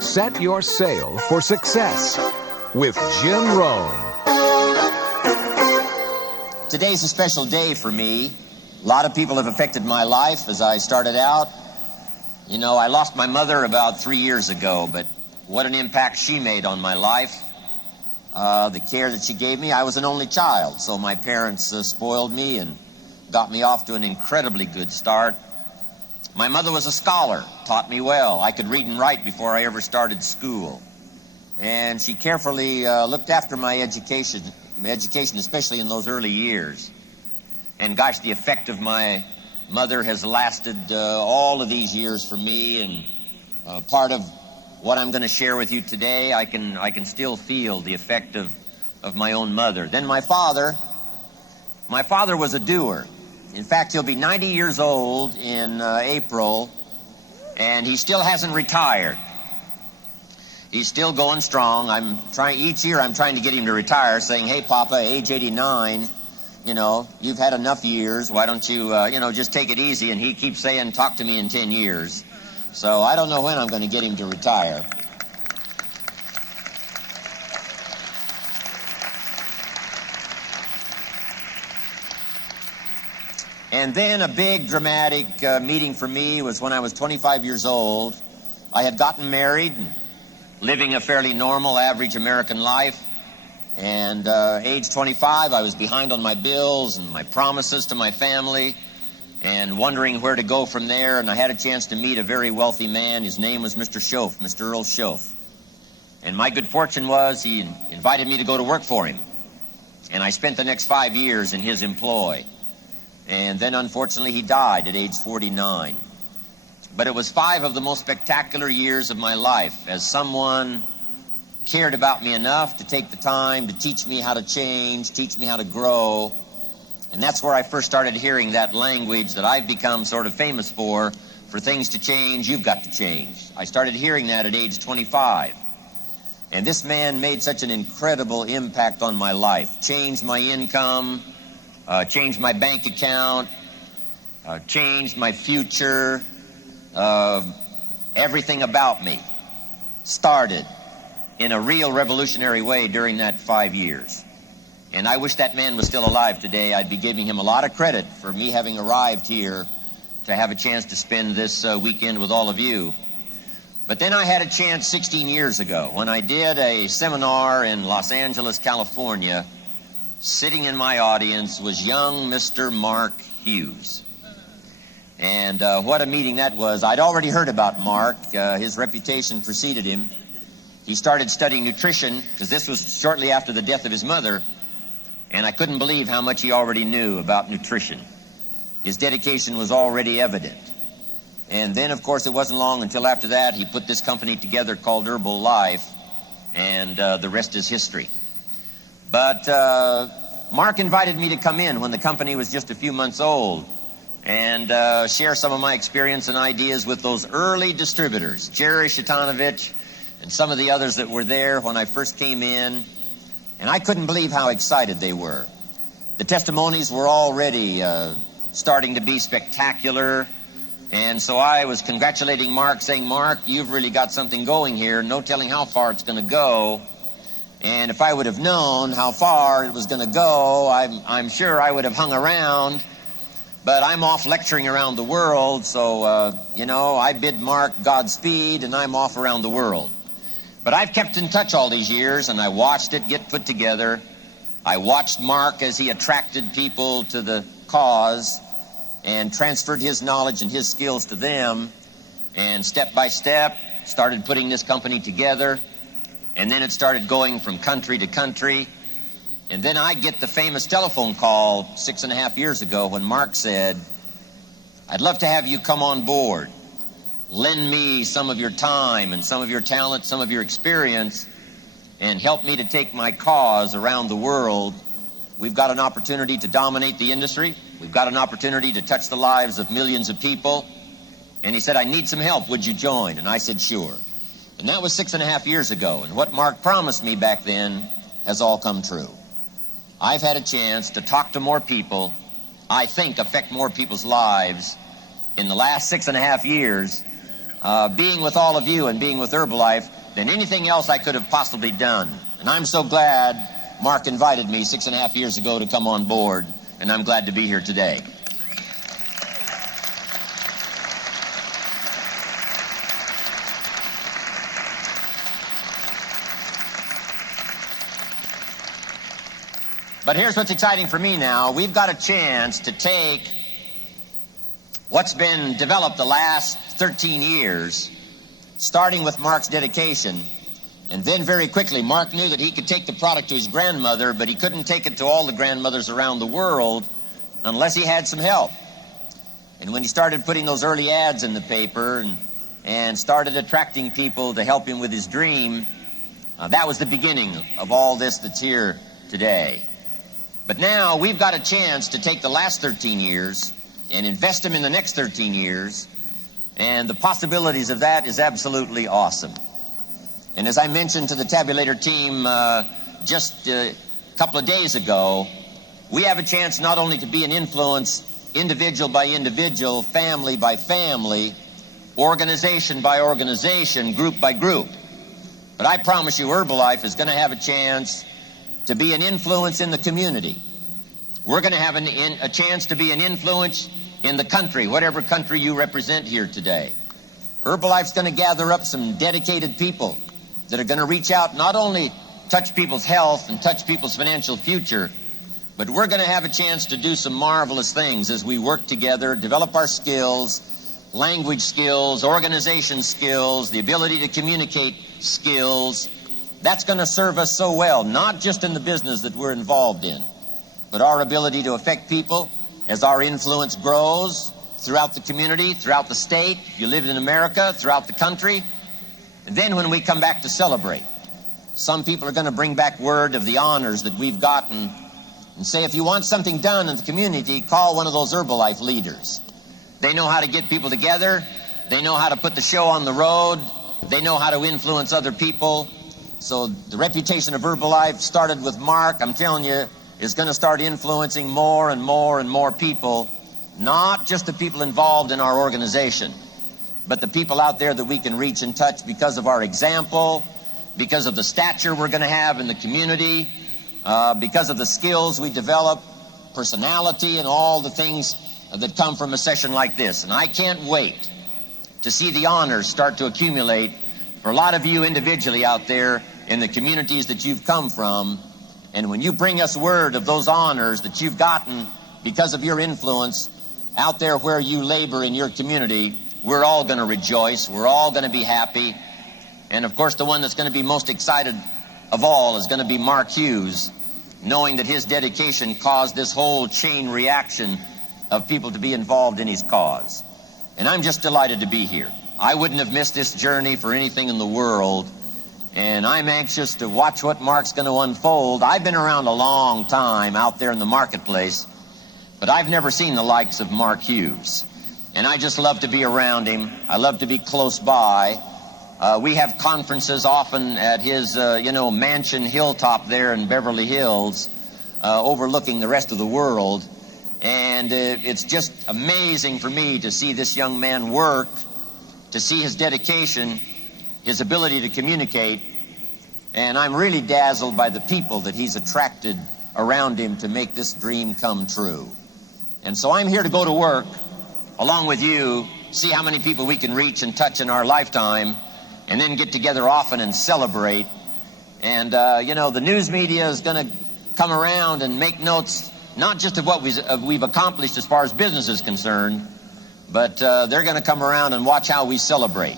Set your sail for success with Jim Rohn. Today's a special day for me. A lot of people have affected my life as I started out. You know, I lost my mother about 3 years ago, but what an impact she made on my life. The care that she gave me, I was an only child, so my parents spoiled me and got me off to an incredibly good start. My mother was a scholar, taught me well. I could read and write before I ever started school. And she carefully looked after my education, especially in those early years. And gosh, the effect of my mother has lasted all of these years for me, and part of what I'm going to share with you today, I can still feel the effect of my own mother. Then my father was a doer. In fact, he'll be 90 years old in April, and he still hasn't retired. He's still going strong. Each year I'm trying to get him to retire, saying, "Hey, Papa, age 89, you know, you've had enough years. Why don't you, just take it easy?" And he keeps saying, "Talk to me in 10 years. So I don't know when I'm going to get him to retire. And then a big dramatic meeting for me was when I was 25 years old. I had gotten married and living a fairly normal, average American life. And age 25, I was behind on my bills and my promises to my family and wondering where to go from there. And I had a chance to meet a very wealthy man. His name was Mr. Schoaf, Mr. Earl Schoaf. And my good fortune was he invited me to go to work for him. And I spent the next 5 years in his employ. And then, unfortunately, he died at age 49. But it was 5 of the most spectacular years of my life, as someone cared about me enough to take the time to teach me how to change, teach me how to grow. And that's where I first started hearing that language that I've become sort of famous for things to change, you've got to change. I started hearing that at age 25. And this man made such an incredible impact on my life, changed my income, changed my bank account, changed my future. Everything about me started in a real revolutionary way during that 5 years. And I wish that man was still alive today. I'd be giving him a lot of credit for me having arrived here to have a chance to spend this weekend with all of you. But then I had a chance 16 years ago when I did a seminar in Los Angeles, California. Sitting in my audience was young Mr. Mark Hughes. And what a meeting that was. I'd already heard about Mark. His reputation preceded him. He started studying nutrition, because this was shortly after the death of his mother, and I couldn't believe how much he already knew about nutrition. His dedication was already evident. And then, of course, it wasn't long until after that he put this company together called Herbalife, and the rest is history. But Mark invited me to come in when the company was just a few months old and share some of my experience and ideas with those early distributors, Cherished and some of the others that were there when I first came in. And I couldn't believe how excited they were. The testimonies were already starting to be spectacular. And so I was congratulating Mark, saying, "Mark, you've really got something going here. No telling how far it's going to go. And if I would have known how far it was going to go, I'm sure I would have hung around. But I'm off lecturing around the world, so, I bid Mark Godspeed, and I'm off around the world." But I've kept in touch all these years, and I watched it get put together. I watched Mark as he attracted people to the cause and transferred his knowledge and his skills to them, and step by step started putting this company together. And then it started going from country to country. And then I get the famous telephone call 6.5 years ago when Mark said, "I'd love to have you come on board. Lend me some of your time and some of your talent, some of your experience, and help me to take my cause around the world. We've got an opportunity to dominate the industry. We've got an opportunity to touch the lives of millions of people." And he said, "I need some help. Would you join?" And I said, "Sure." And that was 6.5 years ago. And what Mark promised me back then has all come true. I've had a chance to talk to more people, I think affect more people's lives in the last 6.5 years being with all of you and being with Herbalife than anything else I could have possibly done. And I'm so glad Mark invited me 6.5 years ago to come on board, and I'm glad to be here today. But here's what's exciting for me now. We've got a chance to take what's been developed the last 13 years, starting with Mark's dedication, and then very quickly Mark knew that he could take the product to his grandmother, but he couldn't take it to all the grandmothers around the world unless he had some help. And when he started putting those early ads in the paper and started attracting people to help him with his dream, that was the beginning of all this that's here today. But now we've got a chance to take the last 13 years and invest them in the next 13 years, and the possibilities of that is absolutely awesome. And as I mentioned to the Tabulator team just a couple of days ago, we have a chance not only to be an influence individual by individual, family by family, organization by organization, group by group, but I promise you Herbalife is going to have a chance to be an influence in the community. We're going to have a chance to be an influence in the country, whatever country you represent here today. Herbalife's going to gather up some dedicated people that are going to reach out, not only touch people's health and touch people's financial future, but we're going to have a chance to do some marvelous things as we work together, develop our skills, language skills, organization skills, the ability to communicate skills. That's going to serve us so well, not just in the business that we're involved in, but our ability to affect people as our influence grows throughout the community, throughout the state, if you live in America, throughout the country. And then when we come back to celebrate, some people are going to bring back word of the honors that we've gotten and say, if you want something done in the community, call one of those Herbalife leaders. They know how to get people together. They know how to put the show on the road. They know how to influence other people. So the reputation of Herbalife started with Mark, I'm telling you, is going to start influencing more and more and more people, not just the people involved in our organization, but the people out there that we can reach and touch because of our example, because of the stature we're going to have in the community, because of the skills we develop, personality, and all the things that come from a session like this. And I can't wait to see the honors start to accumulate for a lot of you individually out there in the communities that you've come from. And when you bring us word of those honors that you've gotten because of your influence out there where you labor in your community, we're all going to rejoice. We're all going to be happy. And of course, the one that's going to be most excited of all is going to be Mark Hughes, knowing that his dedication caused this whole chain reaction of people to be involved in his cause. And I'm just delighted to be here. I wouldn't have missed this journey for anything in the world, and I'm anxious to watch what Mark's going to unfold. I've been around a long time out there in the marketplace, but I've never seen the likes of Mark Hughes. And I just love to be around him. I love to be close by. We have conferences often at his, mansion hilltop there in Beverly Hills, overlooking the rest of the world. And it's just amazing for me to see this young man work, to see his dedication, his ability to communicate. And I'm really dazzled by the people that he's attracted around him to make this dream come true. And so I'm here to go to work along with you, see how many people we can reach and touch in our lifetime, and then get together often and celebrate. And, the news media is going to come around and make notes, not just of what we've accomplished as far as business is concerned, but they're going to come around and watch how we celebrate.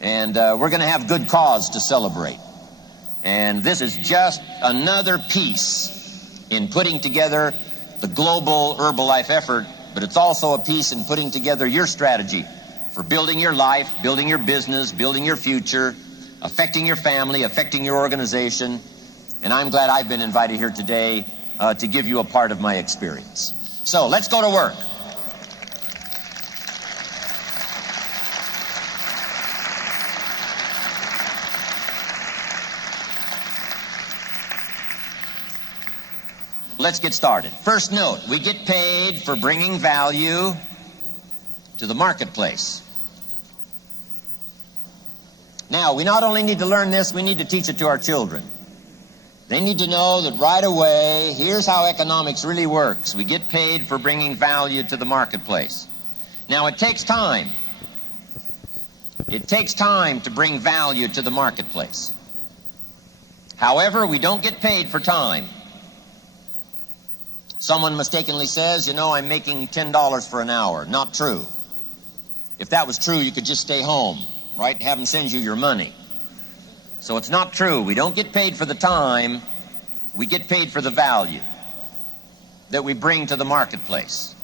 And we're going to have good cause to celebrate. And this is just another piece in putting together the global Herbalife effort, but it's also a piece in putting together your strategy for building your life, building your business, building your future, affecting your family, affecting your organization. And I'm glad I've been invited here today to give you a part of my experience. So let's go to work. Let's get started. First note, we get paid for bringing value to the marketplace. Now, we not only need to learn this, we need to teach it to our children. They need to know that right away, here's how economics really works. We get paid for bringing value to the marketplace. Now, it takes time. It takes time to bring value to the marketplace. However, we don't get paid for time. Someone mistakenly says, you know, I'm making $10 for an hour. Not true. If that was true, you could just stay home, right? Have them send you your money. So it's not true. We don't get paid for the time. We get paid for the value that we bring to the marketplace.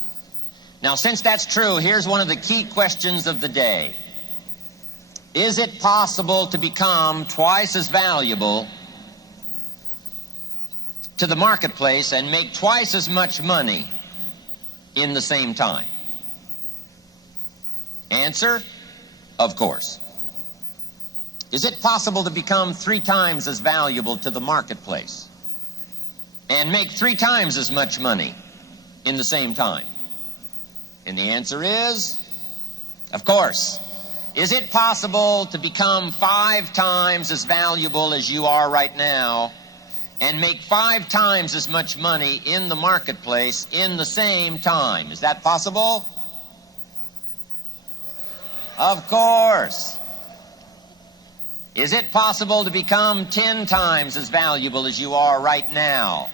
Now, since that's true, here's one of the key questions of the day. Is it possible to become twice as valuable to the marketplace and make twice as much money in the same time? Answer, of course. Is it possible to become 3 times as valuable to the marketplace and make 3 times as much money in the same time? And the answer is, of course. Is it possible to become 5 times as valuable as you are right now and make 5 times as much money in the marketplace in the same time? Is that possible? Of course. Is it possible to become 10 times as valuable as you are right now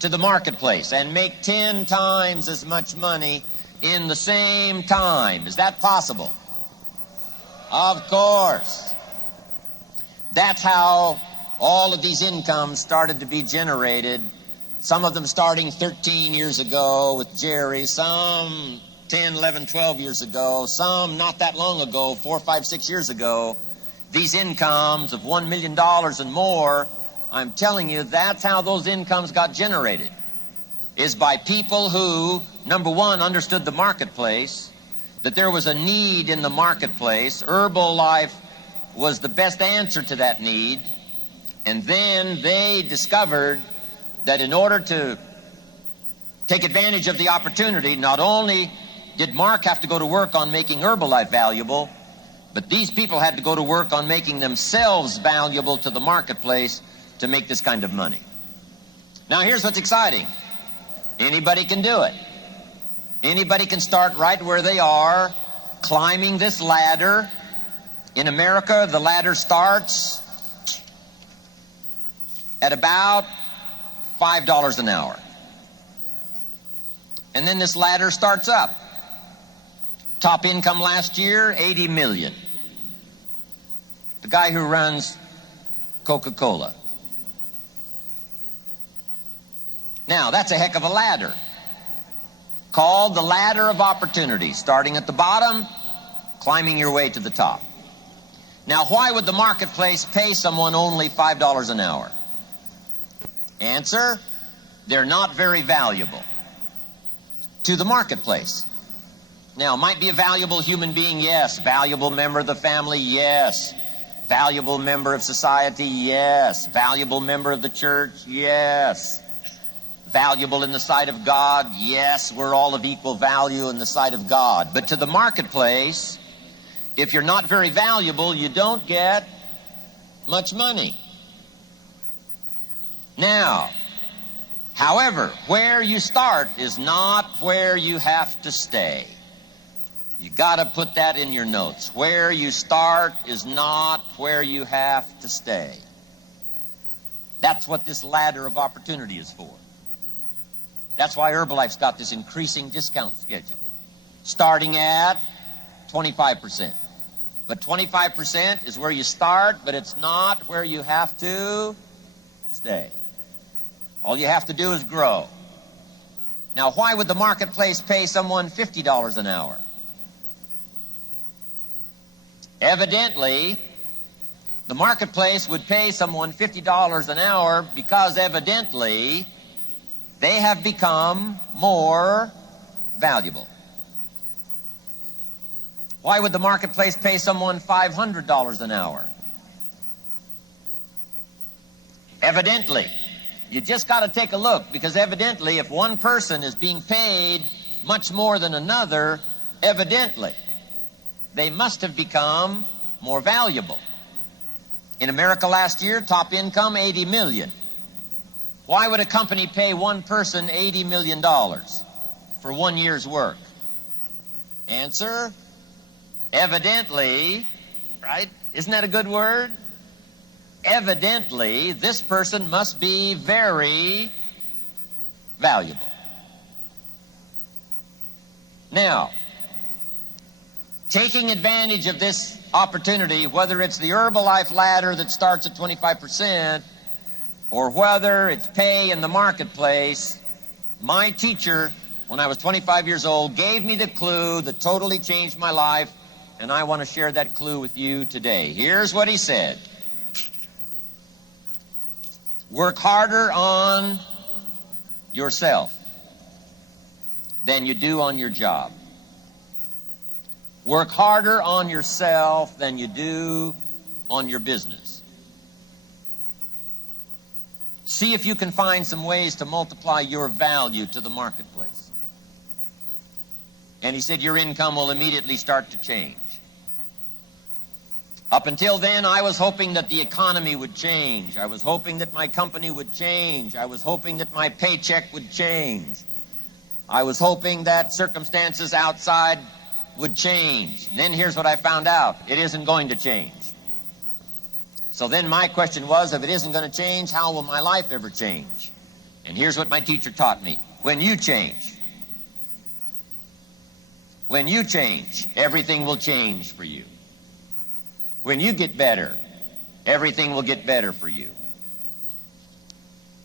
to the marketplace and make 10 times as much money in the same time? Is that possible? Of course. That's how all of these incomes started to be generated. Some of them starting 13 years ago with Jerry, some 10, 11, 12 years ago, some not that long ago, 4, 5, 6 years ago. These incomes of $1 million and more, I'm telling you, that's how those incomes got generated, is by people who, number one, understood the marketplace, that there was a need in the marketplace. Herbalife was the best answer to that need. And then they discovered that in order to take advantage of the opportunity, not only did Mark have to go to work on making Herbalife valuable, but these people had to go to work on making themselves valuable to the marketplace to make this kind of money. Now, here's what's exciting. Anybody can do it. Anybody can start right where they are, climbing this ladder. In America, the ladder starts at about $5 an hour. And then this ladder starts up. Top income last year, $80 million. The guy who runs Coca-Cola. Now, that's a heck of a ladder, called the ladder of opportunity, starting at the bottom, climbing your way to the top. Now, why would the marketplace pay someone only $5 an hour? Answer, they're not very valuable to the marketplace. Now, might be a valuable human being, yes. Valuable member of the family, yes. Valuable member of society, yes. Valuable member of the church, yes. Valuable in the sight of God, yes. We're all of equal value in the sight of God. But to the marketplace, if you're not very valuable, you don't get much money. Now, however, where you start is not where you have to stay. You got to put that in your notes. Where you start is not where you have to stay. That's what this ladder of opportunity is for. That's why Herbalife's got this increasing discount schedule, starting at 25%. But 25% is where you start, but it's not where you have to stay. All you have to do is grow. Now, why would the marketplace pay someone $50 an hour? Evidently, the marketplace would pay someone $50 an hour because evidently they have become more valuable. Why would the marketplace pay someone $500 an hour? Evidently. You just got to take a look, because evidently if one person is being paid much more than another, evidently they must have become more valuable. In America last year, top income, 80 million. Why would a company pay one person $80 million for 1 year's work? Answer, evidently, right? Isn't that a good word? Evidently, this person must be very valuable. Now, taking advantage of this opportunity, whether it's the Herbalife ladder that starts at 25%, or whether it's pay in the marketplace, my teacher, when I was 25 years old, gave me the clue that totally changed my life, and I want to share that clue with you today. Here's what he said. Work harder on yourself than you do on your job. Work harder on yourself than you do on your business. See if you can find some ways to multiply your value to the marketplace. And he said your income will immediately start to change. Up until then, I was hoping that the economy would change. I was hoping that my company would change. I was hoping that my paycheck would change. I was hoping that circumstances outside would change. And then here's what I found out. It isn't going to change. So then my question was, if it isn't going to change, how will my life ever change? And here's what my teacher taught me. When you change, everything will change for you. When you get better, everything will get better for you.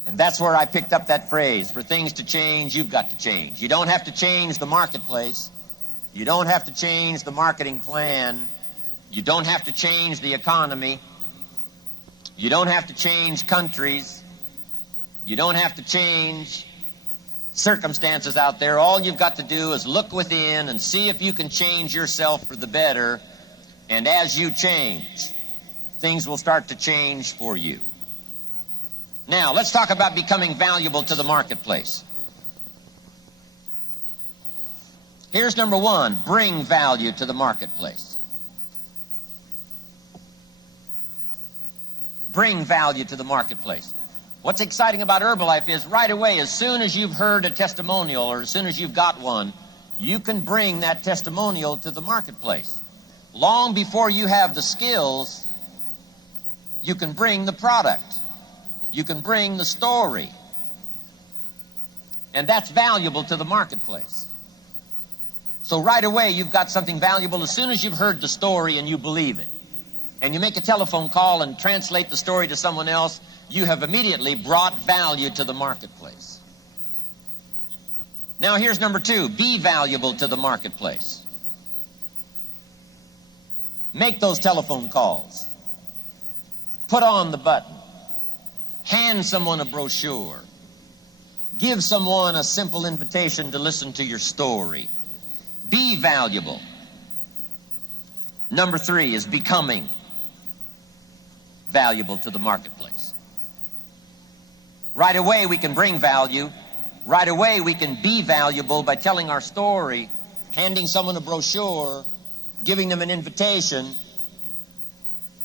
And that's where I picked up that phrase, for things to change, you've got to change. You don't have to change the marketplace. You don't have to change the marketing plan. You don't have to change the economy. You don't have to change countries. You don't have to change circumstances out there. All you've got to do is look within and see if you can change yourself for the better. And as you change, things will start to change for you. Now, let's talk about becoming valuable to the marketplace. Here's number one, bring value to the marketplace. Bring value to the marketplace. What's exciting about Herbalife is right away, as soon as you've heard a testimonial or as soon as you've got one, you can bring that testimonial to the marketplace. Long before you have the skills, you can bring the product. You can bring the story. And that's valuable to the marketplace. So right away, you've got something valuable as soon as you've heard the story and you believe it. And you make a telephone call and translate the story to someone else, you have immediately brought value to the marketplace. Now here's number two, be valuable to the marketplace. Make those telephone calls. Put on the button. Hand someone a brochure. Give someone a simple invitation to listen to your story. Be valuable. Number three is becoming valuable to the marketplace. Right away we can bring value. Right away we can be valuable by telling our story, handing someone a brochure, giving them an invitation.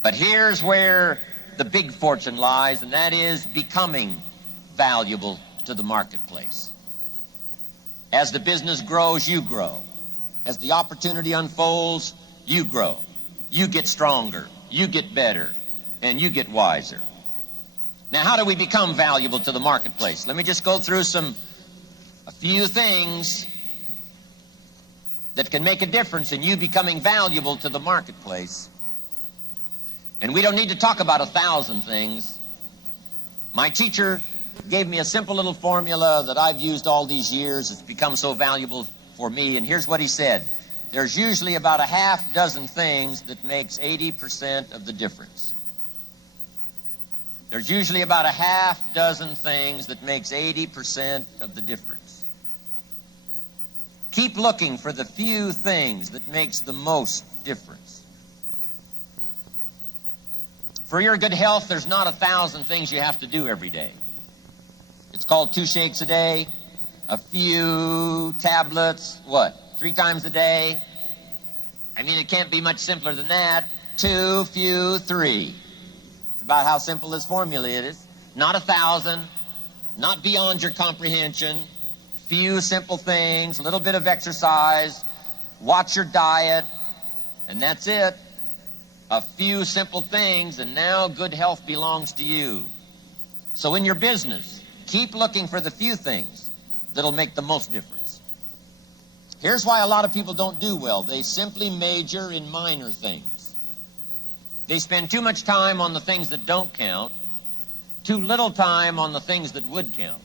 But here's where the big fortune lies, and that is becoming valuable to the marketplace. As the business grows, you grow. As the opportunity unfolds, you grow. You get stronger. You get better. And you get wiser. Now, how do we become valuable to the marketplace? Let me just go through a few things that can make a difference in you becoming valuable to the marketplace. And we don't need to talk about 1,000 things. My teacher gave me a simple little formula that I've used all these years. It's become so valuable for me. And here's what he said. There's usually about a half dozen things that makes 80% of the difference. There's usually about a half dozen things that makes 80% of the difference. Keep looking for the few things that makes the most difference. For your good health, there's not 1,000 things you have to do every day. It's called 2 shakes a day, a few tablets, 3 times a day? I mean, it can't be much simpler than that. 2, few, 3. It's about how simple this formula is. Not 1,000, not beyond your comprehension. Few simple things, a little bit of exercise, watch your diet, and that's it. A few simple things, and now good health belongs to you. So in your business, keep looking for the few things that'll make the most difference. Here's why a lot of people don't do well. They simply major in minor things. They spend too much time on the things that don't count, too little time on the things that would count.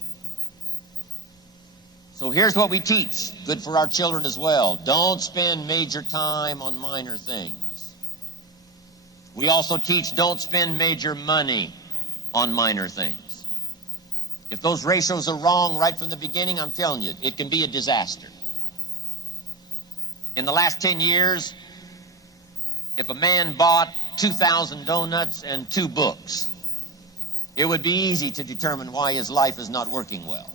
So here's what we teach, good for our children as well. Don't spend major time on minor things. We also teach don't spend major money on minor things. If those ratios are wrong right from the beginning, I'm telling you, it can be a disaster. In the last 10 years, if a man bought 2,000 donuts and 2 books, it would be easy to determine why his life is not working well.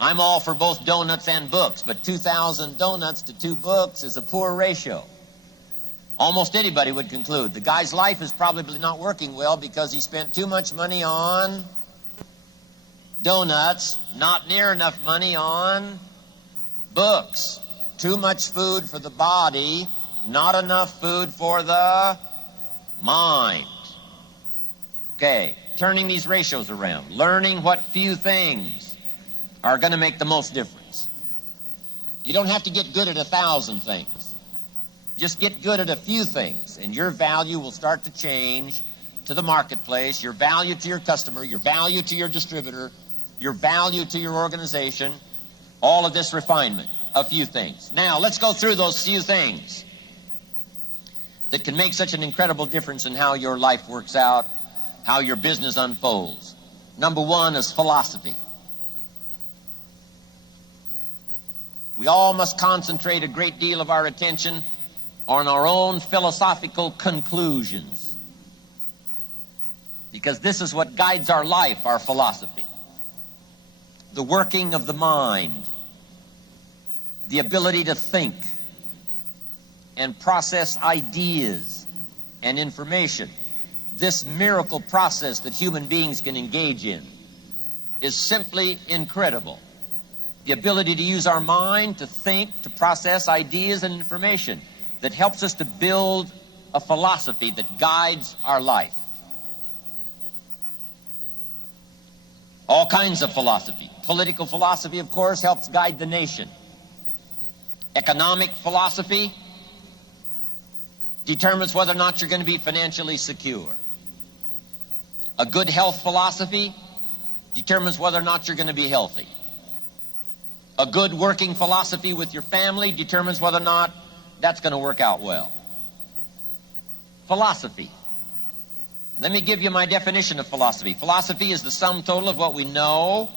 I'm all for both donuts and books, but 2,000 donuts to 2 books is a poor ratio. Almost anybody would conclude the guy's life is probably not working well because he spent too much money on donuts, not near enough money on books. Too much food for the body, not enough food for the mind. Okay, turning these ratios around, learning what few things are going to make the most difference. You don't have to get good at 1,000 things. Just get good at a few things, and your value will start to change to the marketplace, your value to your customer, your value to your distributor, your value to your organization, all of this refinement, a few things. Now, let's go through those few things that can make such an incredible difference in how your life works out, how your business unfolds. Number 1 is philosophy. We all must concentrate a great deal of our attention on our own philosophical conclusions, because this is what guides our life, our philosophy. The working of the mind, the ability to think and process ideas and information. This miracle process that human beings can engage in is simply incredible. The ability to use our mind to think, to process ideas and information that helps us to build a philosophy that guides our life. All kinds of philosophy. Political philosophy, of course, helps guide the nation. Economic philosophy determines whether or not you're going to be financially secure. A good health philosophy determines whether or not you're going to be healthy. A good working philosophy with your family determines whether or not that's going to work out well. Philosophy. Let me give you my definition of philosophy. Philosophy is the sum total of what we know,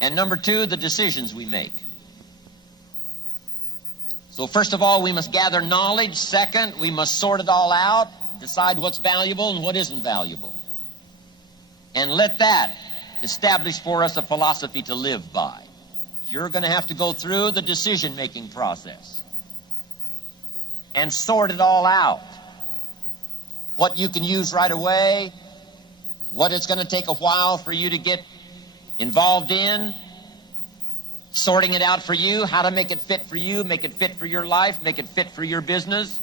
and number 2, the decisions we make. So first of all, we must gather knowledge. Second, we must sort it all out, decide what's valuable and what isn't valuable. And let that establish for us a philosophy to live by. You're going to have to go through the decision-making process and sort it all out. What you can use right away, what it's going to take a while for you to get involved in, sorting it out for you, how to make it fit for you, make it fit for your life, make it fit for your business.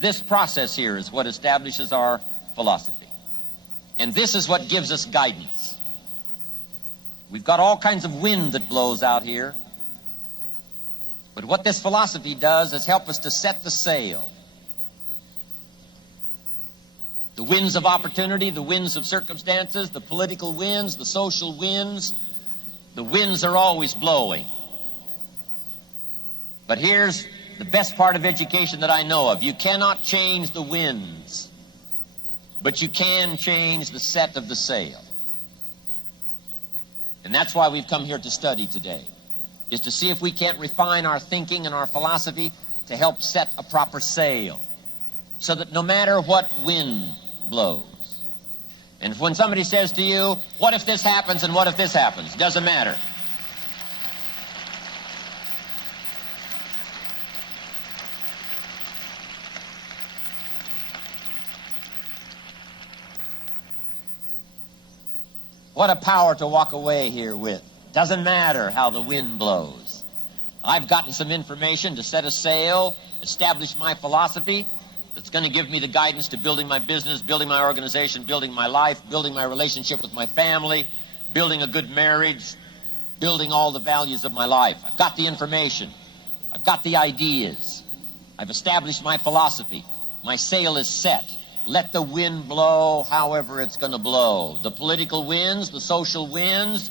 This process here is what establishes our philosophy. And this is what gives us guidance. We've got all kinds of wind that blows out here. But what this philosophy does is help us to set the sail. The winds of opportunity, the winds of circumstances, the political winds, the social winds, the winds are always blowing. But here's the best part of education that I know of. You cannot change the winds, but you can change the set of the sail. And that's why we've come here to study today, is to see if we can't refine our thinking and our philosophy to help set a proper sail, so that no matter what wind blows. And when somebody says to you, what if this happens and what if this happens? Doesn't matter. What a power to walk away here with. Doesn't matter how the wind blows. I've gotten some information to set a sail, establish my philosophy that's going to give me the guidance to building my business, building my organization, building my life, building my relationship with my family, building a good marriage, building all the values of my life. I've got the information. I've got the ideas. I've established my philosophy. My sail is set. Let the wind blow however it's going to blow. The political winds, the social winds,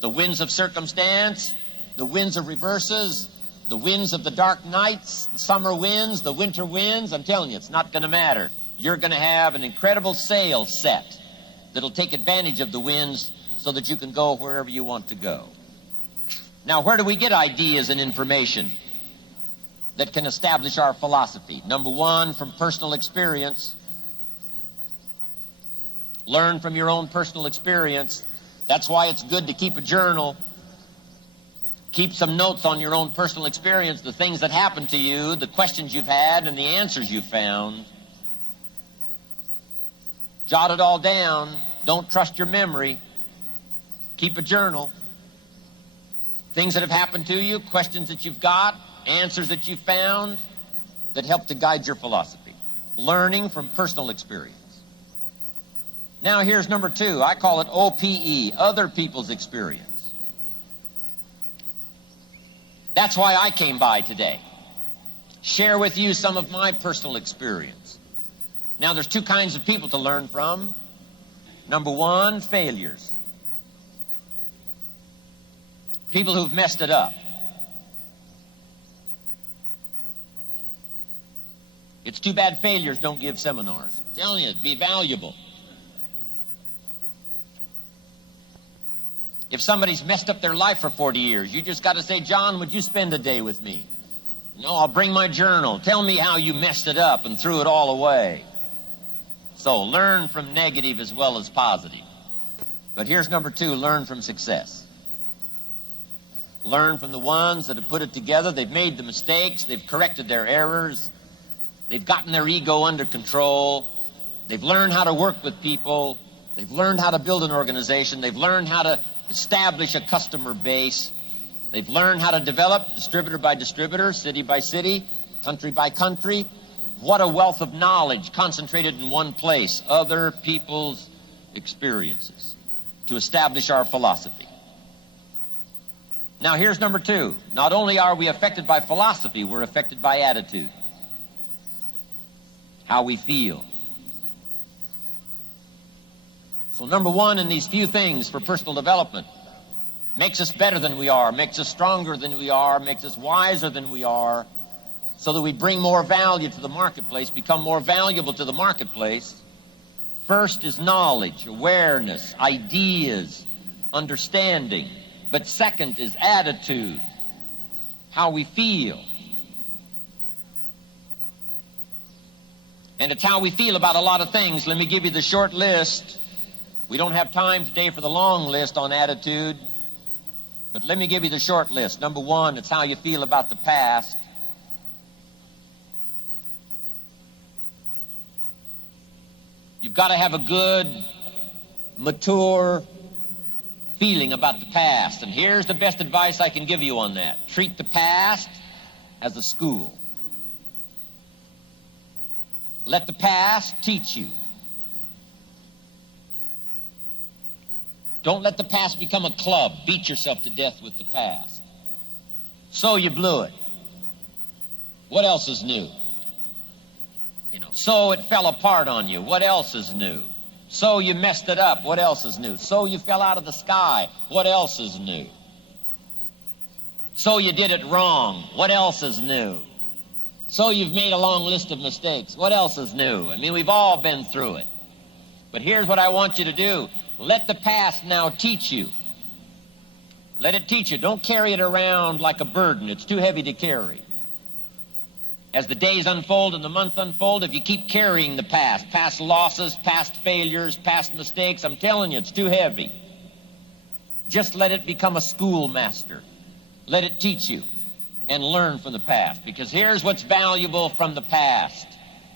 the winds of circumstance, the winds of reverses, the winds of the dark nights, the summer winds, the winter winds. I'm telling you, it's not going to matter. You're going to have an incredible sail set that'll take advantage of the winds so that you can go wherever you want to go. Now, where do we get ideas and information that can establish our philosophy? Number one, from personal experience. Learn from your own personal experience. That's why it's good to keep a journal. Keep some notes on your own personal experience, the things that happened to you, the questions you've had, and the answers you've found. Jot it all down. Don't trust your memory. Keep a journal. Things that have happened to you, questions that you've got, answers that you've found that help to guide your philosophy. Learning from personal experience. Now here's number two. I call it OPE, other people's experience. That's why I came by today. Share with you some of my personal experience. Now there's two kinds of people to learn from. Number one, failures. People who've messed it up. It's too bad failures don't give seminars. I'm telling you, it'd be valuable. If somebody's messed up their life for 40 years, you just got to say, John, would you spend a day with me? No, I'll bring my journal. Tell me how you messed it up and threw it all away. So learn from negative as well as positive. But here's number two, learn from success. Learn from the ones that have put it together. They've made the mistakes. They've corrected their errors. They've gotten their ego under control. They've learned how to work with people. They've learned how to build an organization. They've learned how to establish a customer base. They've learned how to develop distributor by distributor, city by city, country by country. What a wealth of knowledge concentrated in one place. Other people's experiences to establish our philosophy. Now here's number two. Not only are we affected by philosophy, we're affected by attitude. How we feel. So number one in these few things for personal development, makes us better than we are, makes us stronger than we are, makes us wiser than we are, so that we bring more value to the marketplace, become more valuable to the marketplace. First is knowledge, awareness, ideas, understanding. But second is attitude, how we feel. And it's how we feel about a lot of things. Let me give you the short list. We don't have time today for the long list on attitude, but let me give you the short list. Number one, it's how you feel about the past. You've got to have a good, mature feeling about the past. And here's the best advice I can give you on that. Treat the past as a school. Let the past teach you. Don't let the past become a club. Beat yourself to death with the past. So you blew it. What else is new? So it fell apart on you. What else is new? So you messed it up. What else is new? So you fell out of the sky. What else is new? So you did it wrong. What else is new? So you've made a long list of mistakes. What else is new? I mean, we've all been through it. But here's what I want you to do. Let the past now teach you. Let it teach you. Don't carry it around like a burden. It's too heavy to carry. As the days unfold and the months unfold, if you keep carrying the past losses, past failures, past mistakes, I'm telling you, it's too heavy. Just let it become a schoolmaster. Let it teach you and learn from the past. Because here's what's valuable from the past.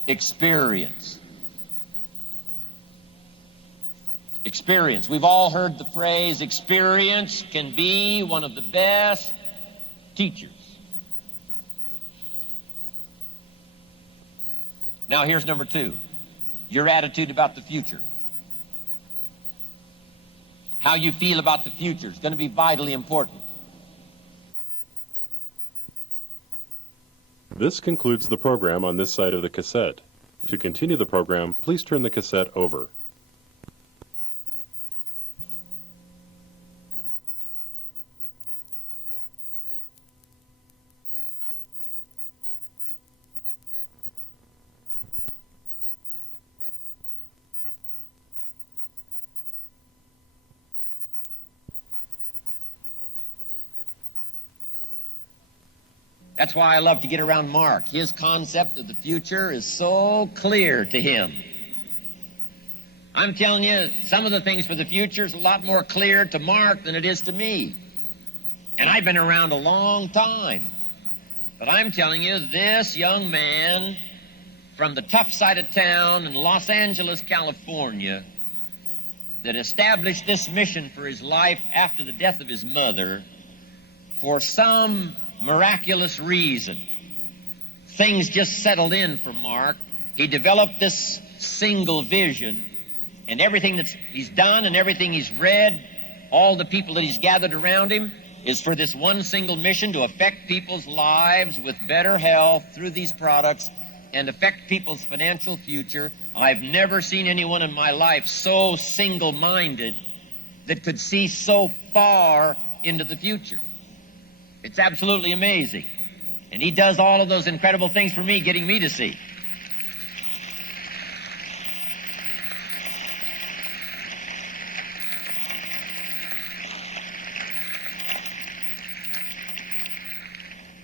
Experience. Experience. We've all heard the phrase, experience can be one of the best teachers. Now here's number 2, your attitude about the future. How you feel about the future is going to be vitally important. This concludes the program on this side of the cassette. To continue the program, please turn the cassette over. That's why I love to get around Mark. His concept of the future is so clear to him. I'm telling you, some of the things for the future is a lot more clear to Mark than it is to me. And I've been around a long time. But I'm telling you, this young man from the tough side of town in Los Angeles, California, that established this mission for his life after the death of his mother, for some miraculous reason, things just settled in for Mark. He developed this single vision, and everything that he's done and everything he's read, all the people that he's gathered around him, is for this one single mission to affect people's lives with better health through these products and affect people's financial future. I've never seen anyone in my life so single-minded that could see so far into the future. It's absolutely amazing. And he does all of those incredible things for me, getting me to see.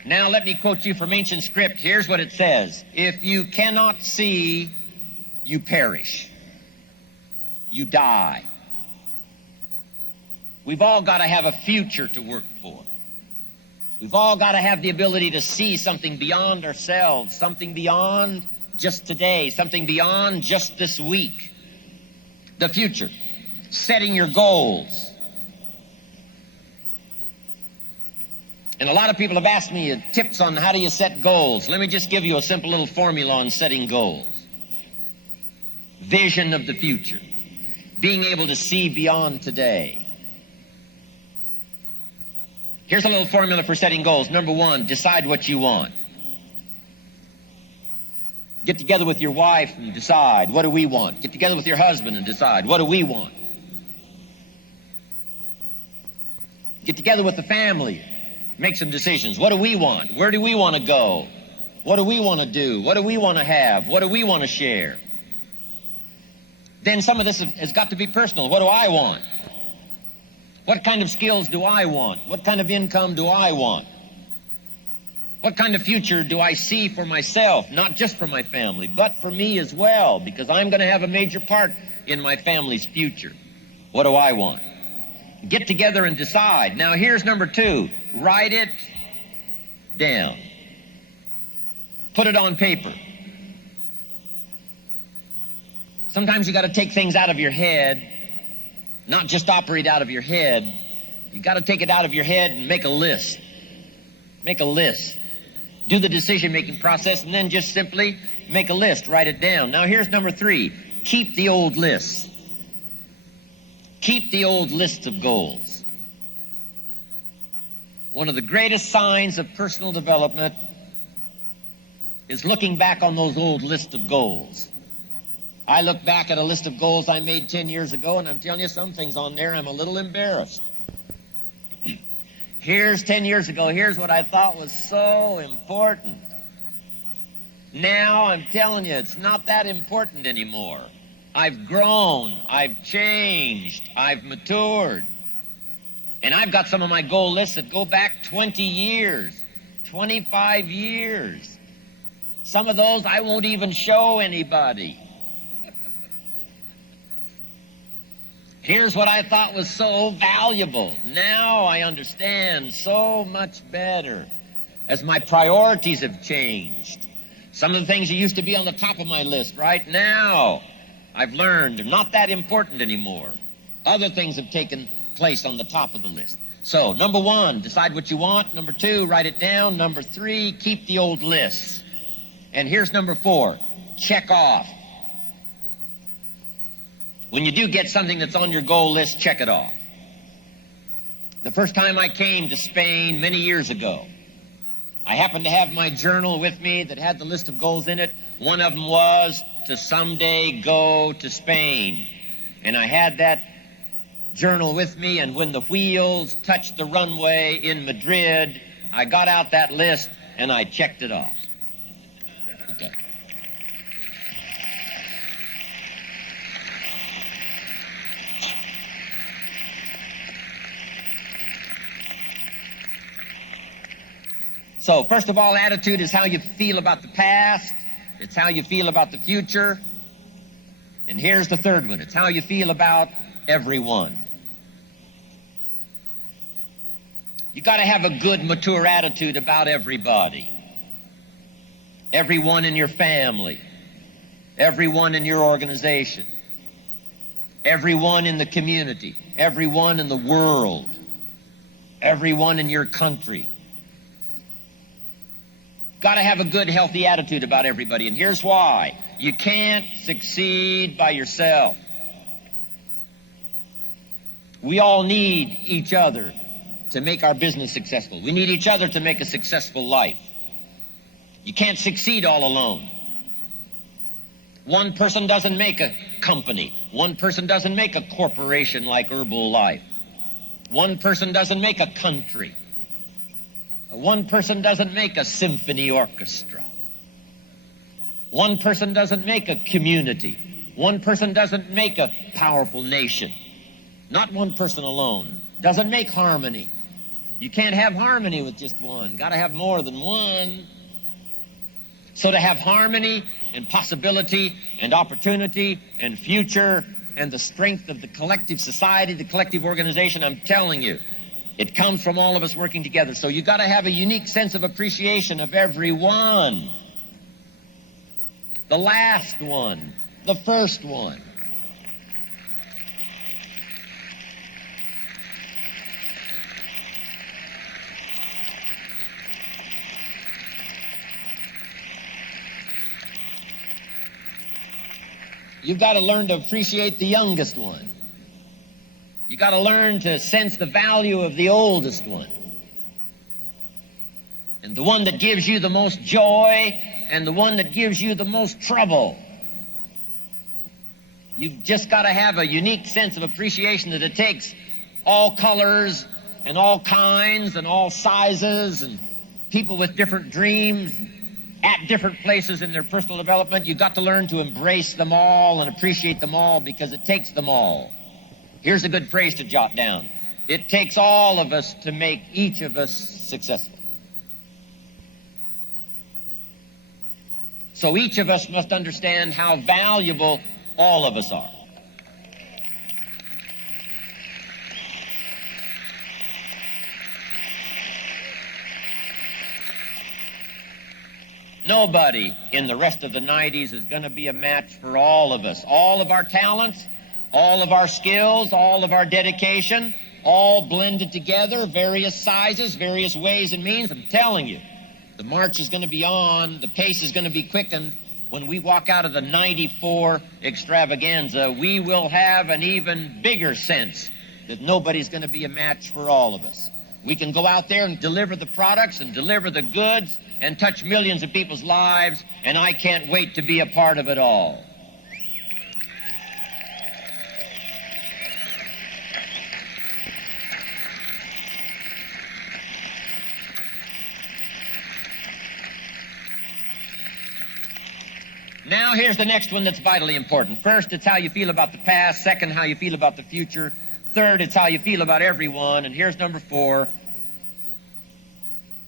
Now let me quote you from ancient script. Here's what it says. If you cannot see, you perish. You die. We've all got to have a future to work for. We've all got to have the ability to see something beyond ourselves, something beyond just today, something beyond just this week. The future. Setting your goals. And a lot of people have asked me tips on how do you set goals. Let me just give you a simple little formula on setting goals. Vision of the future. Being able to see beyond today. Here's a little formula for setting goals. Number 1, decide what you want. Get together with your wife and decide, what do we want? Get together with your husband and decide, what do we want? Get together with the family. Make some decisions. What do we want? Where do we want to go? What do we want to do? What do we want to have? What do we want to share? Then some of this has got to be personal. What do I want? What kind of skills do I want? What kind of income do I want? What kind of future do I see for myself? Not just for my family, but for me as well, because I'm going to have a major part in my family's future. What do I want? Get together and decide. Now here's number 2. Write it down. Put it on paper. Sometimes you got to take things out of your head, not just operate out of your head. You got to take it out of your head and make a list. Make a list. Do the decision-making process and then just simply make a list. Write it down. Now here's number 3. Keep the old lists. Keep the old lists of goals. One of the greatest signs of personal development is looking back on those old lists of goals. I look back at a list of goals I made 10 years ago, and I'm telling you, some things on there I'm a little embarrassed. Here's 10 years ago, here's what I thought was so important. Now I'm telling you, it's not that important anymore. I've grown, I've changed, I've matured. And I've got some of my goal lists that go back 20 years, 25 years. Some of those I won't even show anybody. Here's what I thought was so valuable. Now I understand so much better as my priorities have changed. Some of the things that used to be on the top of my list right now, I've learned are not that important anymore. Other things have taken place on the top of the list. So, number 1, decide what you want. Number 2, write it down. Number 3, keep the old lists. And here's number 4, check off. When you do get something that's on your goal list, check it off. The first time I came to Spain many years ago, I happened to have my journal with me that had the list of goals in it. One of them was to someday go to Spain. And I had that journal with me, and when the wheels touched the runway in Madrid, I got out that list and I checked it off. Okay. So, first of all, attitude is how you feel about the past. It's how you feel about the future. And here's the third one. It's how you feel about everyone. You got to have a good, mature attitude about everybody. Everyone in your family. Everyone in your organization. Everyone in the community. Everyone in the world. Everyone in your country. Got to have a good, healthy attitude about everybody, and here's why. You can't succeed by yourself. We all need each other to make our business successful. We need each other to make a successful life. You can't succeed all alone. One person doesn't make a company. One person doesn't make a corporation like Herbalife. One person doesn't make a country. One person doesn't make a symphony orchestra. One person doesn't make a community. One person doesn't make a powerful nation. Not one person alone. Doesn't make harmony. You can't have harmony with just one. Got to have more than one. So to have harmony and possibility and opportunity and future and the strength of the collective society, the collective organization, I'm telling you, it comes from all of us working together. So you got to have a unique sense of appreciation of everyone. The last one, the first one. You've got to learn to appreciate the youngest one. You got to learn to sense the value of the oldest one. And the one that gives you the most joy and the one that gives you the most trouble. You've just got to have a unique sense of appreciation that it takes all colors and all kinds and all sizes and people with different dreams at different places in their personal development. You've got to learn to embrace them all and appreciate them all because it takes them all. Here's a good phrase to jot down. It takes all of us to make each of us successful. So each of us must understand how valuable all of us are. Nobody in the rest of the 90s is going to be a match for all of us. All of our talents, all of our skills, all of our dedication, all blended together, various sizes, various ways and means. I'm telling you, the march is going to be on, the pace is going to be quickened. When we walk out of the 94 extravaganza, we will have an even bigger sense that nobody's going to be a match for all of us. We can go out there and deliver the products and deliver the goods and touch millions of people's lives, and I can't wait to be a part of it all. Now here's the next one that's vitally important. First, it's how you feel about the past. Second, how you feel about the future. Third, it's how you feel about everyone. And here's number 4.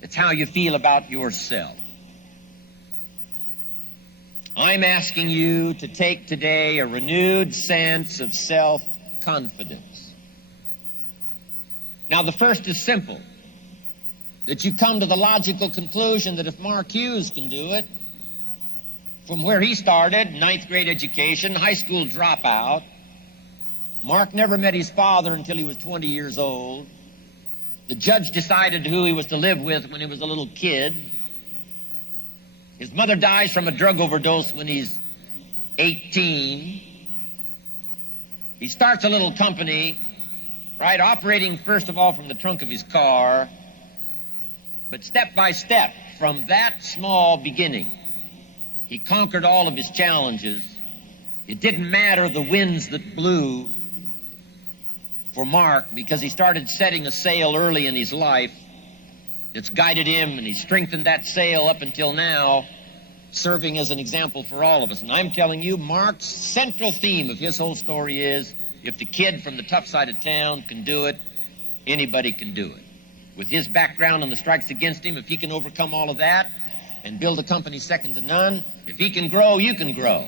It's how you feel about yourself. I'm asking you to take today a renewed sense of self-confidence. Now, the first is simple. That you come to the logical conclusion that if Mark Hughes can do it, from where he started, 9th grade education, high school dropout, Mark never met his father until he was 20 years old. The judge decided who he was to live with when he was a little kid. His mother dies from a drug overdose when he's 18. He starts a little company, right, operating first of all from the trunk of his car, but step by step, from that small beginning, he conquered all of his challenges. It didn't matter the winds that blew for Mark, because he started setting a sail early in his life that's guided him, and he's strengthened that sail up until now, serving as an example for all of us. And I'm telling you, Mark's central theme of his whole story is, if the kid from the tough side of town can do it, anybody can do it. With his background and the strikes against him, if he can overcome all of that and build a company second to none, if he can grow, you can grow.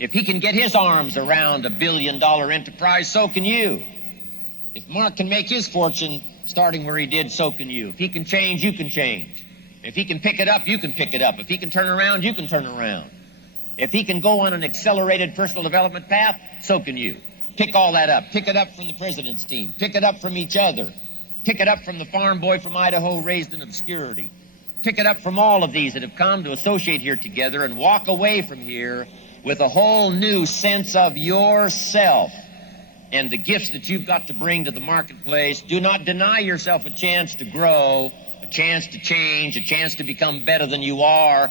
If he can get his arms around $1 billion enterprise, so can you. If Mark can make his fortune starting where he did, so can you. If he can change, you can change. If he can pick it up, you can pick it up. If he can turn around, you can turn around. If he can go on an accelerated personal development path, so can you. Pick all that up. Pick it up from the president's team. Pick it up from each other. Pick it up from the farm boy from Idaho raised in obscurity. Pick it up from all of these that have come to associate here together and walk away from here with a whole new sense of yourself and the gifts that you've got to bring to the marketplace. Do not deny yourself a chance to grow, a chance to change, a chance to become better than you are,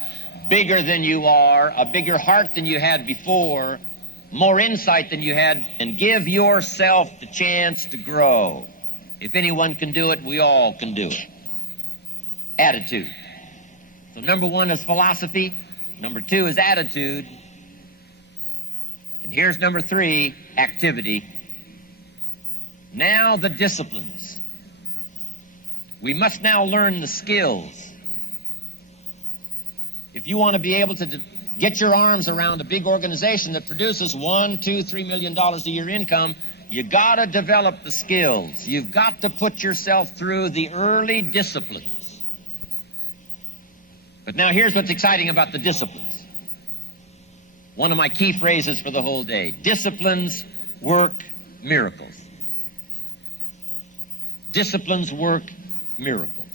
bigger than you are, a bigger heart than you had before, more insight than you had, and give yourself the chance to grow. If anyone can do it, we all can do it. Attitude. So number one is philosophy. Number two is attitude. And here's number three, activity. Now the disciplines. We must now learn the skills. If you want to be able to get your arms around a big organization that produces $1, $2, $3 million a year income, you got to develop the skills. You've got to put yourself through the early disciplines. But now here's what's exciting about the disciplines. One of my key phrases for the whole day. Disciplines work miracles. Disciplines work miracles.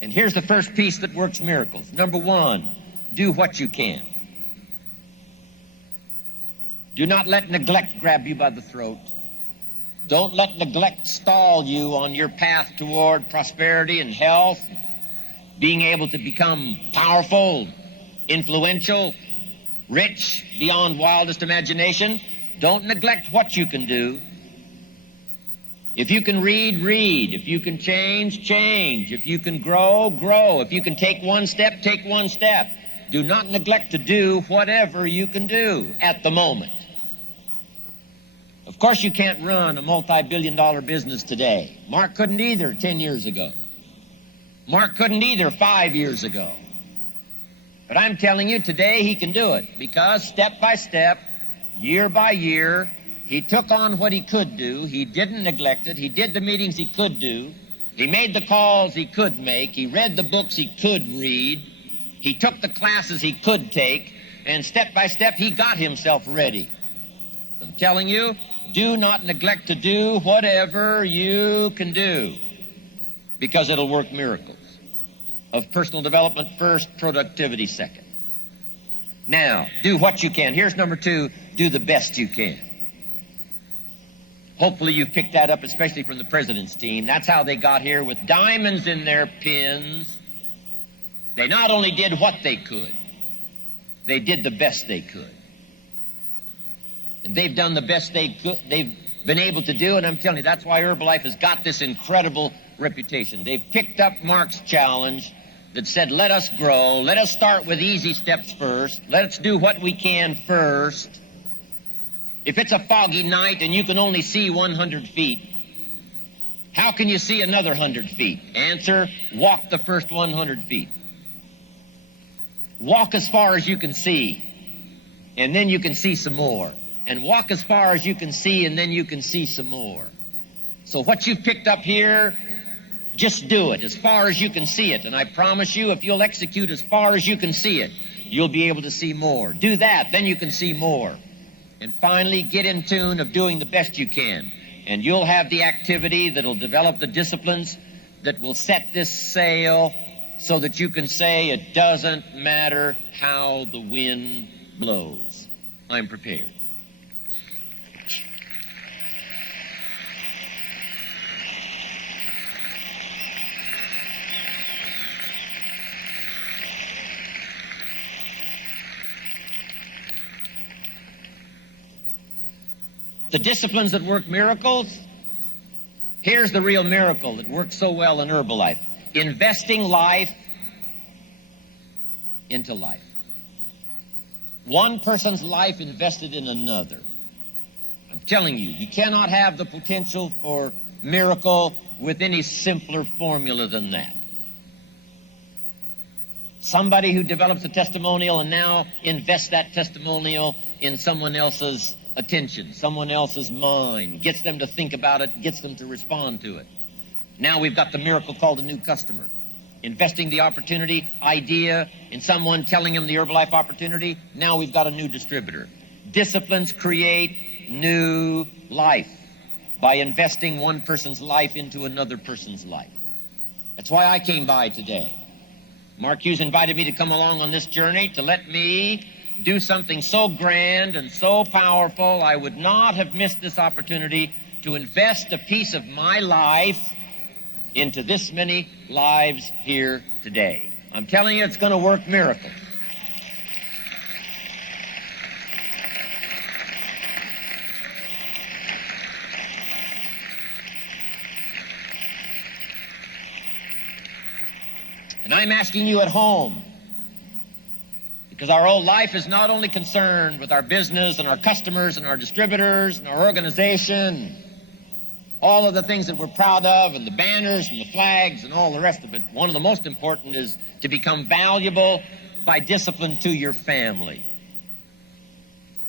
And here's the first piece that works miracles. Number one, do what you can. Do not let neglect grab you by the throat. Don't let neglect stall you on your path toward prosperity and health, being able to become powerful, influential, rich beyond wildest imagination. Don't neglect what you can do. If you can read, read. If you can change, change. If you can grow, grow. If you can take one step, take one step. Do not neglect to do whatever you can do at the moment. Of course, you can't run a multi-billion-dollar business today. Mark couldn't either 10 years ago. Mark couldn't either 5 years ago. But I'm telling you, today he can do it, because step by step, year by year, he took on what he could do. He didn't neglect it. He did the meetings he could do. He made the calls he could make. He read the books he could read. He took the classes he could take. And step by step, he got himself ready. I'm telling you, do not neglect to do whatever you can do, because it'll work miracles. Of personal development first, productivity second. Now, do what you can. Here's number two, do the best you can. Hopefully you've picked that up, especially from the president's team. That's how they got here, with diamonds in their pins. They not only did what they could, they did the best they could. And they've done the best they've been able to do, and I'm telling you, that's why Herbalife has got this incredible reputation. They've picked up Mark's challenge that said, let us grow, let us start with easy steps first, let's do what we can first. If it's a foggy night and you can only see 100 feet, how can you see another 100 feet? Answer, walk the first 100 feet. Walk as far as you can see, and then you can see some more. And walk as far as you can see, and then you can see some more. So what you've picked up here, just do it as far as you can see it. And I promise you, if you'll execute as far as you can see it, you'll be able to see more. Do that, then you can see more. And finally, get in tune of doing the best you can. And you'll have the activity that'll develop the disciplines that will set this sail so that you can say it doesn't matter how the wind blows. I'm prepared. The disciplines that work miracles, here's the real miracle that works so well in Herbalife. Investing life into life. One person's life invested in another. I'm telling you, you cannot have the potential for miracle with any simpler formula than that. Somebody who develops a testimonial and now invests that testimonial in someone else's attention, someone else's mind, gets them to think about it, gets them to respond to it. Now we've got the miracle called a new customer. Investing the opportunity, idea, in someone telling them the Herbalife opportunity, now we've got a new distributor. Disciplines create new life by investing one person's life into another person's life. That's why I came by today. Mark Hughes invited me to come along on this journey to let me do something so grand and so powerful. I would not have missed this opportunity to invest a piece of my life into this many lives here today. I'm telling you, it's going to work miracles. And I'm asking you at home, because our whole life is not only concerned with our business and our customers and our distributors and our organization, all of the things that we're proud of and the banners and the flags and all the rest of it. One of the most important is to become valuable by discipline to your family.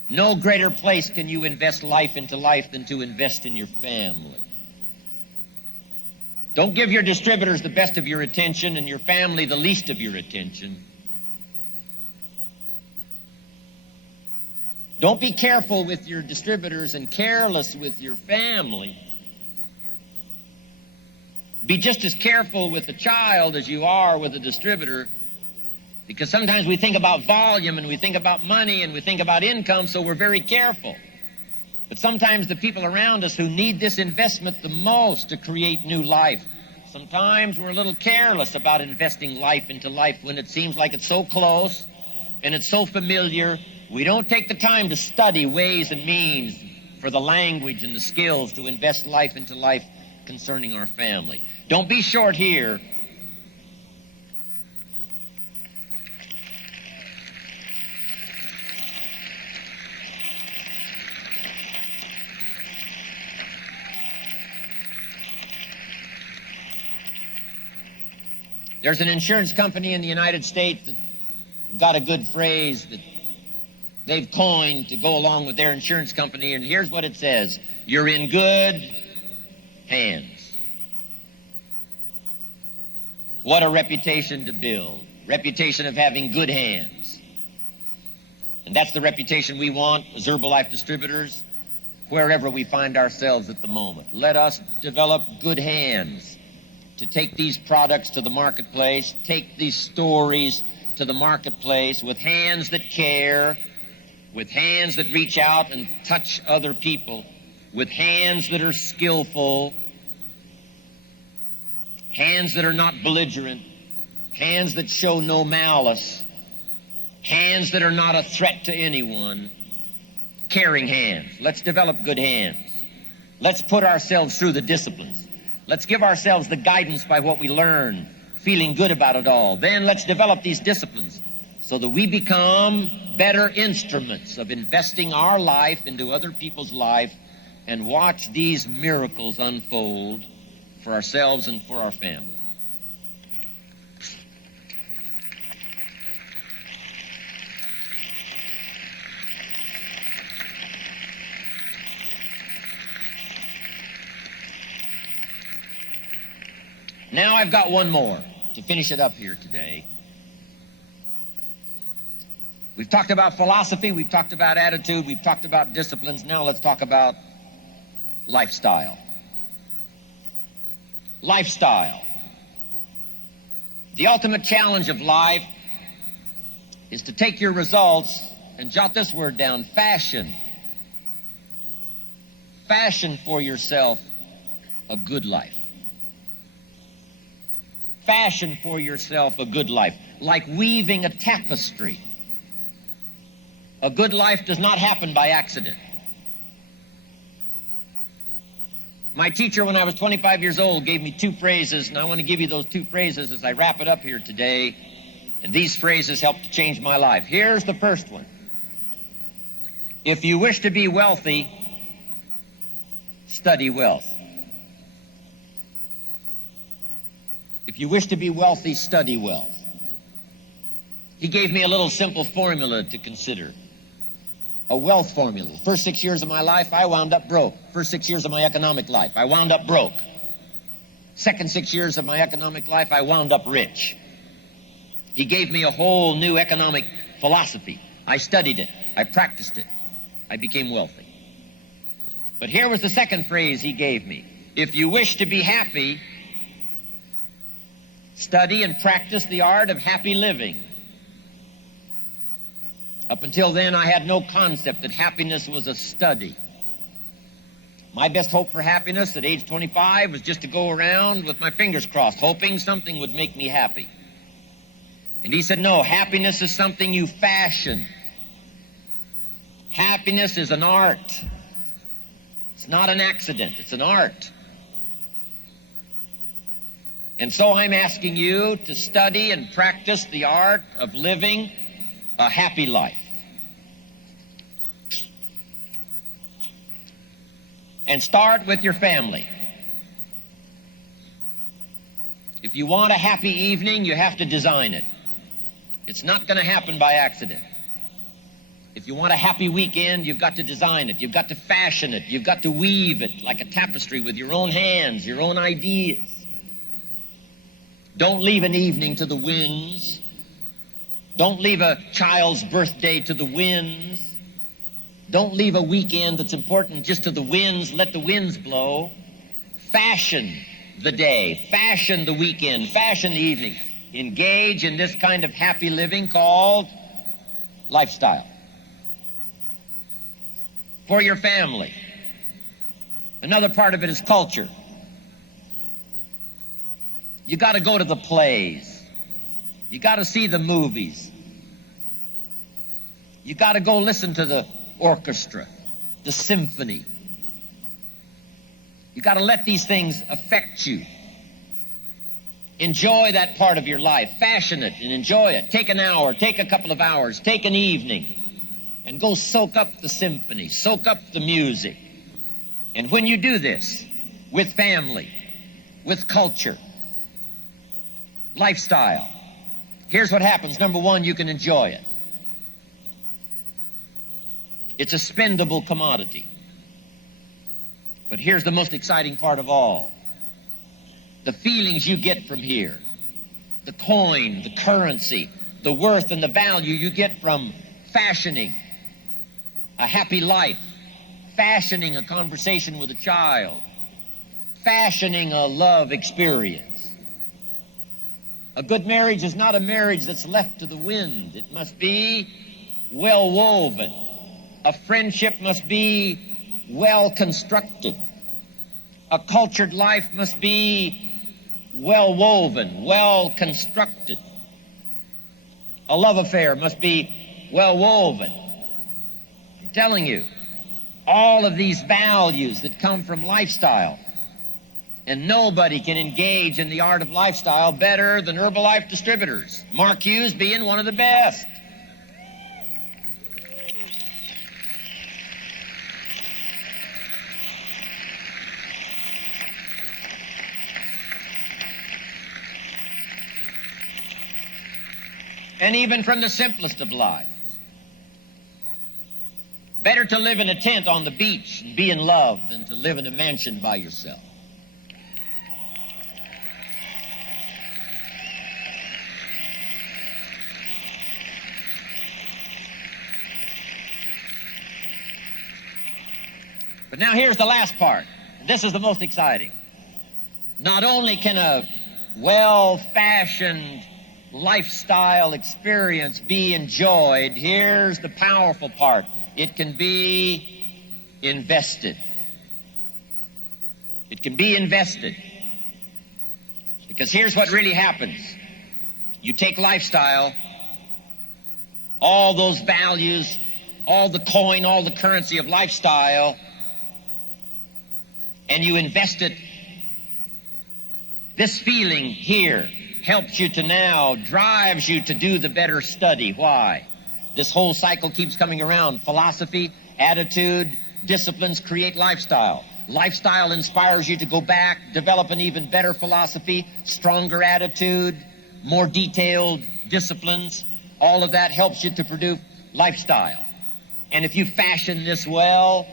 No greater place can you invest life into life than to invest in your family. Don't give your distributors the best of your attention and your family the least of your attention. Don't be careful with your distributors and careless with your family. Be just as careful with a child as you are with a distributor, because sometimes we think about volume and we think about money and we think about income, so we're very careful. But sometimes the people around us who need this investment the most to create new life, sometimes we're a little careless about investing life into life when it seems like it's so close and it's so familiar. We don't take the time to study ways and means for the language and the skills to invest life into life concerning our family. Don't be short here. There's an insurance company in the United States that got a good phrase that they've coined to go along with their insurance company, and here's what it says: you're in good hands. What a reputation to build. Reputation of having good hands. And that's the reputation we want as Herbalife distributors, wherever we find ourselves at the moment. Let us develop good hands to take these products to the marketplace, take these stories to the marketplace with hands that care, with hands that reach out and touch other people, with hands that are skillful, hands that are not belligerent, hands that show no malice, hands that are not a threat to anyone, caring hands. Let's develop good hands. Let's put ourselves through the disciplines. Let's give ourselves the guidance by what we learn, feeling good about it all. Then let's develop these disciplines so that we become better instruments of investing our life into other people's life and watch these miracles unfold for ourselves and for our family. Now I've got one more to finish it up here today. We've talked about philosophy, we've talked about attitude, we've talked about disciplines. Now let's talk about lifestyle. Lifestyle. The ultimate challenge of life is to take your results and jot this word down, fashion. Fashion for yourself a good life. Fashion for yourself a good life, like weaving a tapestry. A good life does not happen by accident. My teacher, when I was 25 years old, gave me two phrases, and I want to give you those two phrases as I wrap it up here today. And these phrases helped to change my life. Here's the first one. If you wish to be wealthy, study wealth. If you wish to be wealthy, study wealth. He gave me a little simple formula to consider. A wealth formula. The first 6 years of my life, I wound up broke. First 6 years of my economic life, I wound up broke. Second 6 years of my economic life, I wound up rich. He gave me a whole new economic philosophy. I studied it. I practiced it. I became wealthy. But here was the second phrase he gave me. If you wish to be happy, study and practice the art of happy living. Up until then, I had no concept that happiness was a study. My best hope for happiness at age 25 was just to go around with my fingers crossed, hoping something would make me happy. And he said, no, happiness is something you fashion. Happiness is an art. It's not an accident, it's an art. And so I'm asking you to study and practice the art of living a happy life. And start with your family. If you want a happy evening, you have to design it. It's not going to happen by accident. If you want a happy weekend, you've got to design it. You've got to fashion it. You've got to weave it like a tapestry with your own hands, your own ideas. Don't leave an evening to the winds. Don't leave a child's birthday to the winds. Don't leave a weekend that's important just to the winds. Let the winds blow. Fashion the day. Fashion the weekend. Fashion the evening. Engage in this kind of happy living called lifestyle. For your family. Another part of it is culture. You got to go to the plays. You got to see the movies. You got to go listen to the orchestra, the symphony. You got to let these things affect you. Enjoy that part of your life. Fashion it and enjoy it. Take an hour, take a couple of hours, take an evening, and go soak up the symphony, soak up the music. And when you do this, with family, with culture, lifestyle, here's what happens. Number one, you can enjoy it. It's a spendable commodity. But here's the most exciting part of all. The feelings you get from here, the coin, the currency, the worth and the value you get from fashioning a happy life, fashioning a conversation with a child, fashioning a love experience. A good marriage is not a marriage that's left to the wind. It must be well woven. A friendship must be well constructed. A cultured life must be well woven, well constructed. A love affair must be well woven. I'm telling you, all of these values that come from lifestyle. And nobody can engage in the art of lifestyle better than Herbalife Distributors. Mark Hughes being one of the best. And even from the simplest of lives. Better to live in a tent on the beach and be in love than to live in a mansion by yourself. But now here's the last part. This is the most exciting. Not only can a well-fashioned lifestyle experience be enjoyed, here's the powerful part. It can be invested. It can be invested. Because here's what really happens. You take lifestyle, all those values, all the coin, all the currency of lifestyle, and you invest it. This feeling here helps you to now, drives you to do the better study. Why? This whole cycle keeps coming around. Philosophy, attitude, disciplines create lifestyle. Lifestyle inspires you to go back, develop an even better philosophy, stronger attitude, more detailed disciplines. All of that helps you to produce lifestyle. And if you fashion this well,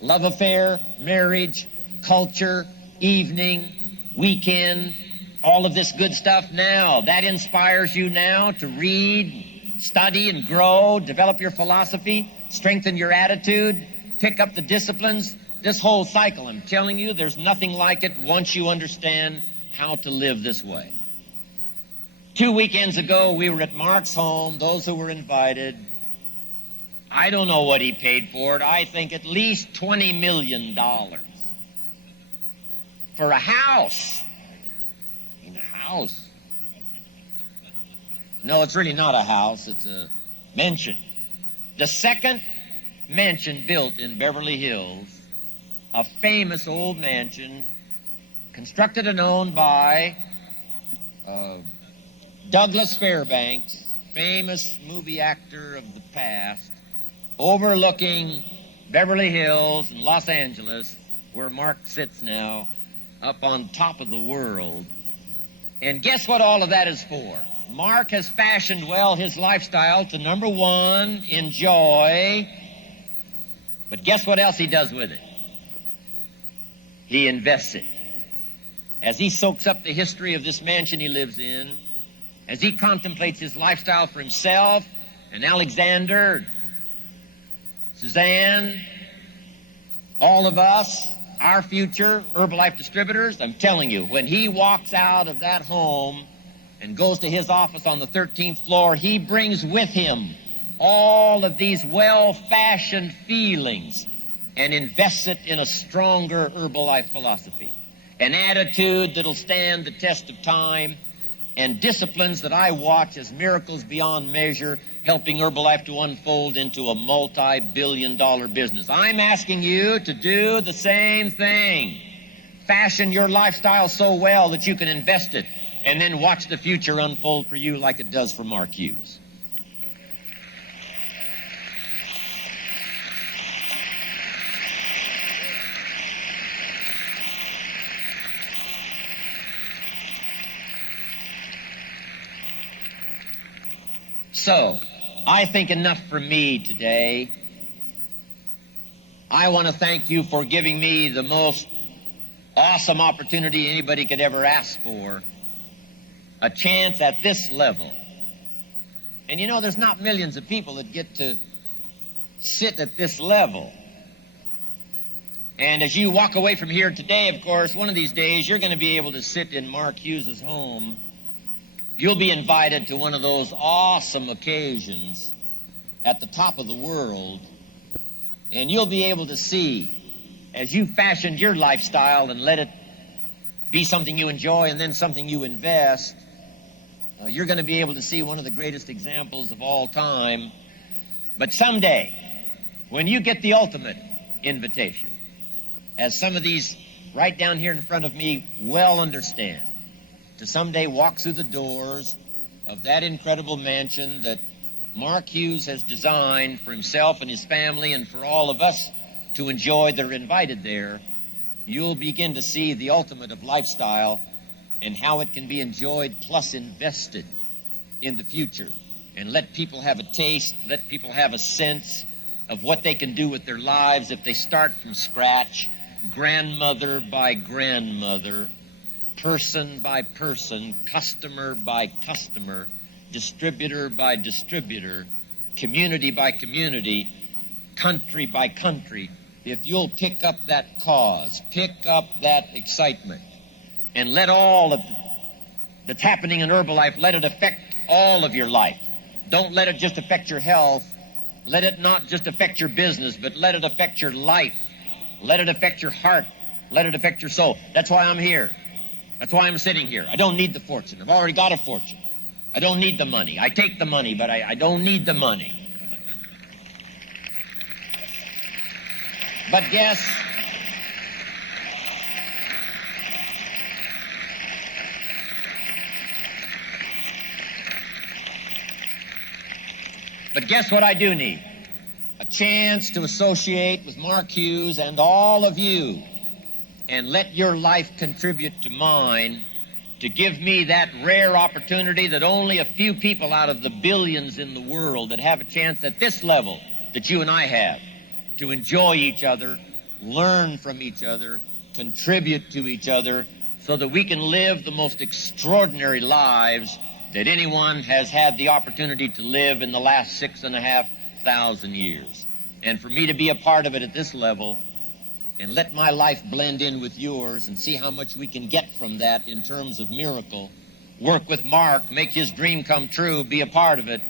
love affair, marriage, culture, evening, weekend, all of this good stuff now, that inspires you now to read, study and grow, develop your philosophy, strengthen your attitude, pick up the disciplines. This whole cycle, I'm telling you, there's nothing like it once you understand how to live this way. 2 weekends ago, we were at Mark's home, those who were invited. I don't know what he paid for it. I think at least $20 million for a house. I mean, a house. No, it's really not a house. It's a mansion. The second mansion built in Beverly Hills, a famous old mansion constructed and owned by Douglas Fairbanks, famous movie actor of the past, overlooking Beverly Hills and Los Angeles, where Mark sits now, up on top of the world. And guess what all of that is for? Mark has fashioned well his lifestyle to, number one, enjoy. But guess what else he does with it? He invests it. As he soaks up the history of this mansion he lives in, as he contemplates his lifestyle for himself and Alexander, Suzanne, all of us, our future, Herbalife Distributors, I'm telling you, when he walks out of that home and goes to his office on the 13th floor, he brings with him all of these well-fashioned feelings and invests it in a stronger Herbalife philosophy, an attitude that'll stand the test of time, and disciplines that I watch as miracles beyond measure, helping Herbalife to unfold into a multi-billion-dollar business. I'm asking you to do the same thing. Fashion your lifestyle so well that you can invest it, and then watch the future unfold for you like it does for Mark Hughes. So, I think enough for me today. I want to thank you for giving me the most awesome opportunity anybody could ever ask for, a chance at this level. And you know, there's not millions of people that get to sit at this level. And as you walk away from here today, of course, one of these days you're going to be able to sit in Mark Hughes' home. You'll be invited to one of those awesome occasions at the top of the world, and you'll be able to see, as you fashioned your lifestyle and let it be something you enjoy and then something you invest, you're going to be able to see one of the greatest examples of all time. But someday, when you get the ultimate invitation, as some of these right down here in front of me well understand, to someday walk through the doors of that incredible mansion that Mark Hughes has designed for himself and his family and for all of us to enjoy that are invited there, you'll begin to see the ultimate of lifestyle and how it can be enjoyed plus invested in the future. And let people have a taste, let people have a sense of what they can do with their lives if they start from scratch, grandmother by grandmother, person by person, customer by customer, distributor by distributor, community by community, country by country. if you'll pick up that cause, pick up that excitement, and let all of that's happening in Herbalife, let it affect all of your life. Don't let it just affect your health. Let it not just affect your business, but let it affect your life. Let it affect your heart. Let it affect your soul. That's why I'm here. That's why I'm sitting here. I don't need the fortune. I've already got a fortune. I don't need the money. I take the money, but I don't need the money. But guess what I do need? A chance to associate with Mark Hughes and all of you and let your life contribute to mine, to give me that rare opportunity that only a few people out of the billions in the world that have a chance at this level that you and I have to enjoy each other, learn from each other, contribute to each other, so that we can live the most extraordinary lives that anyone has had the opportunity to live in the last 6,500 years. And for me to be a part of it at this level and let my life blend in with yours and see how much we can get from that in terms of miracle, work with Mark, make his dream come true, be a part of it.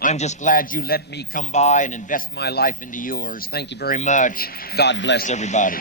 I'm just glad you let me come by and invest my life into yours. Thank you very much. God bless everybody.